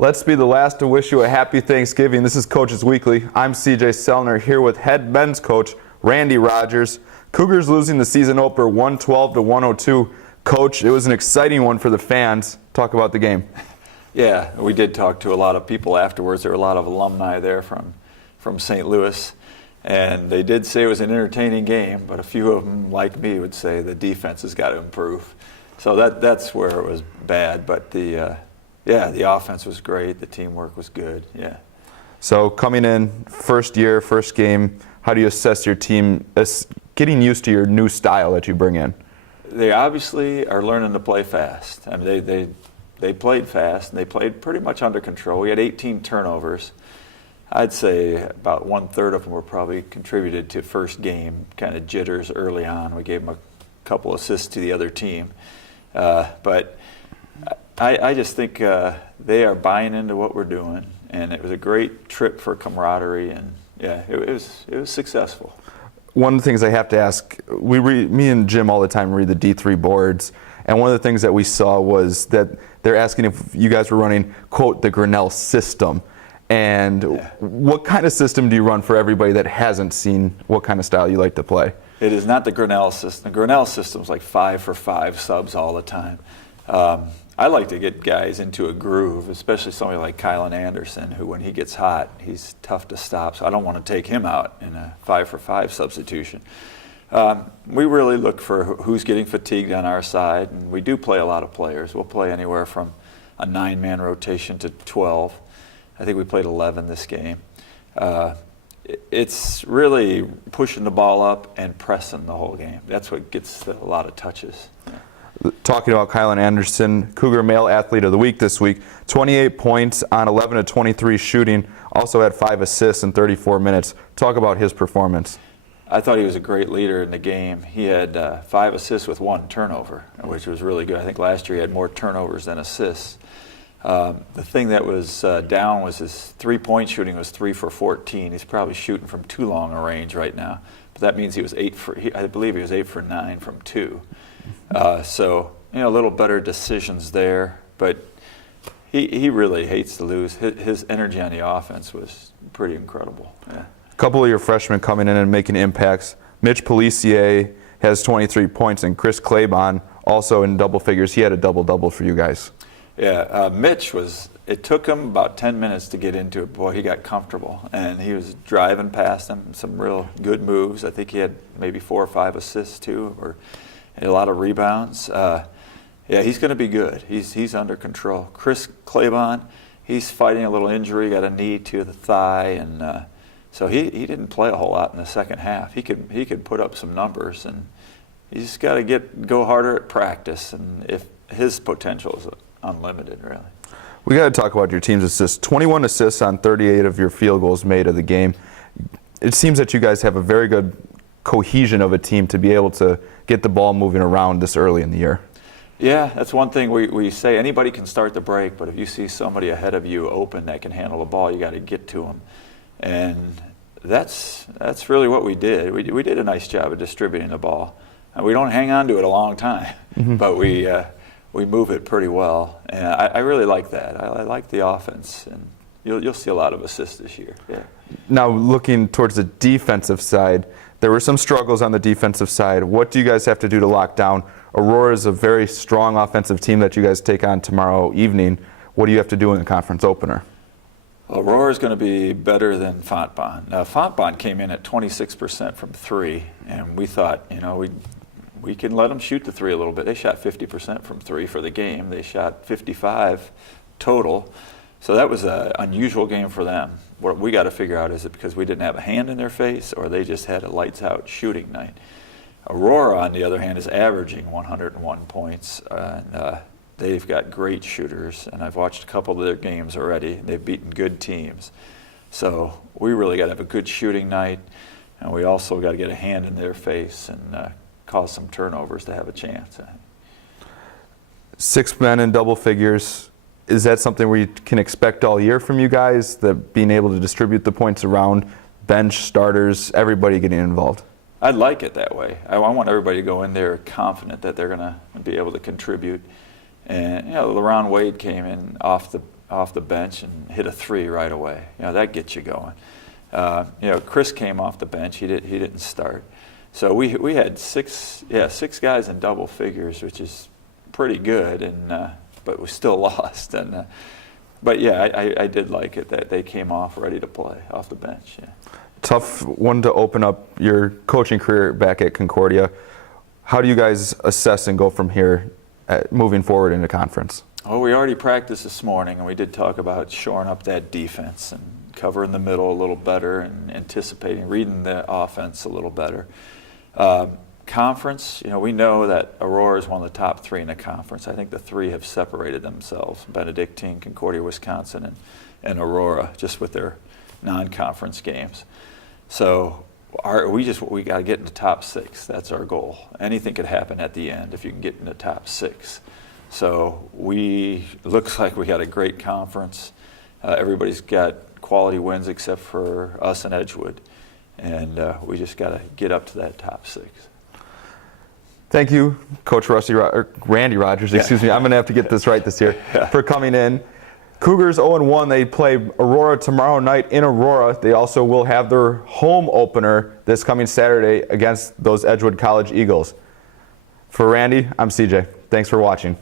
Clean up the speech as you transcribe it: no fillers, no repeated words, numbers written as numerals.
Let's be the last to wish you a happy Thanksgiving. This is Coaches Weekly. I'm CJ Sellner here with head men's coach Randy Rogers. Cougars losing the season opener 112 to 102. Coach, it was an exciting one for the fans. Talk about the game. Yeah, we did talk to a lot of people afterwards. There were a lot of alumni there from St. Louis, and they did say it was an entertaining game, but a few of them, like me, would say the defense has got to improve. So that's where it was bad, but the offense was great. The teamwork was good, yeah. So coming in, first year, first game, how do you assess your team getting used to your new style that you bring in? They obviously are learning to play fast. I mean, they played fast, and they played pretty much under control. We had 18 turnovers. I'd say about 1/3 of them were probably contributed to first game, kind of jitters early on. We gave them a couple assists to the other team. But I just think they are buying into what we're doing, and it was a great trip for camaraderie, and yeah, it was successful. One of the things I have to ask, me and Jim all the time read the D3 boards, and one of the things that we saw was that they're asking if you guys were running, quote, the Grinnell system. And what kind of system do you run for everybody that hasn't seen what kind of style you like to play? It is not the Grinnell system. The Grinnell system's like 5-for-5 subs all the time. I like to get guys into a groove, especially somebody like Kylan Anderson, who when he gets hot, he's tough to stop. So I don't want to take him out in a 5-for-5 substitution. We really look for who's getting fatigued on our side, and we do play a lot of players. We'll play anywhere from a 9-man rotation to 12. I think we played 11 this game. It's really pushing the ball up and pressing the whole game. That's what gets a lot of touches. Talking about Kylan Anderson, Cougar Male Athlete of the Week this week, 28 points on 11 of 23 shooting, also had 5 assists in 34 minutes. Talk about his performance. I thought he was a great leader in the game. He had 5 assists with 1 turnover, which was really good. I think last year he had more turnovers than assists. The thing that was down was his three-point shooting was 3 for 14. He's probably shooting from too long a range right now, but that means he was I believe he was 8 for 9 from 2. So a little better decisions there, but he really hates to lose. His energy on the offense was pretty incredible. Yeah. A couple of your freshmen coming in and making impacts. Mitch Policier has 23 points, and Chris Claybon also in double figures. He had a double-double for you guys. Yeah, Mitch it took him about 10 minutes to get into it. Boy, he got comfortable, and he was driving past them, some real good moves. I think he had maybe 4 or 5 assists too, or a lot of rebounds. Yeah, he's going to be good. He's under control. Chris Claybon, he's fighting a little injury, got a knee to the thigh, and so he didn't play a whole lot in the second half. He could put up some numbers, and he's got to go harder at practice, and if his potential is unlimited, really. We got to talk about your team's assists. 21 assists on 38 of your field goals made of the game. It seems that you guys have a very good cohesion of a team to be able to get the ball moving around this early in the year. Yeah, that's one thing we say. Anybody can start the break, but if you see somebody ahead of you open that can handle the ball, you got to get to them. And that's really what we did. We did a nice job of distributing the ball. And we don't hang on to it a long time, but we move it pretty well. And I really like that. I like the offense, and you'll see a lot of assists this year. Yeah. Now, looking towards the defensive side, there were some struggles on the defensive side. What do you guys have to do to lock down? Aurora is a very strong offensive team that you guys take on tomorrow evening. What do you have to do in the conference opener? Aurora is going to be better than Fontbonne. Now, Fontbonne came in at 26% from 3, and we thought, we can let them shoot the 3 a little bit. They shot 50% from 3 for the game. They shot 55 total. So that was an unusual game for them. What we got to figure out is it because we didn't have a hand in their face, or they just had a lights-out shooting night. Aurora, on the other hand, is averaging 101 points, and they've got great shooters, and I've watched a couple of their games already. They've beaten good teams. So we really got to have a good shooting night, and we also got to get a hand in their face and cause some turnovers to have a chance. 6 men in double figures. Is that something where you can expect all year from you guys, that being able to distribute the points around, bench, starters, everybody getting involved? I'd like it that way. I want everybody to go in there confident that they're going to be able to contribute. And LaRon Wade came in off off the bench and hit a 3 right away. That gets you going. Chris came off the bench. He didn't start. So we had six guys in double figures, which is pretty good, but we still lost. But yeah, I did like it that they came off ready to play off the bench. Yeah. Tough one to open up your coaching career back at Concordia. How do you guys assess and go from here moving forward in the conference? Oh, we already practiced this morning, and we did talk about shoring up that defense and covering the middle a little better and anticipating, reading the offense a little better. Conference, we know that Aurora is one of the top 3 in the conference. I think the 3 have separated themselves, Benedictine, Concordia, Wisconsin, and Aurora, just with their non-conference games. So we got to get in the top 6. That's our goal. Anything could happen at the end if you can get in the top 6. So looks like we got a great conference. Everybody's got quality wins except for us and Edgewood. And we just got to get up to that top 6. Thank you, Coach Randy Rogers, excuse me. I'm going to have to get this right this year, for coming in. Cougars 0-1. They play Aurora tomorrow night in Aurora. They also will have their home opener this coming Saturday against those Edgewood College Eagles. For Randy, I'm CJ. Thanks for watching.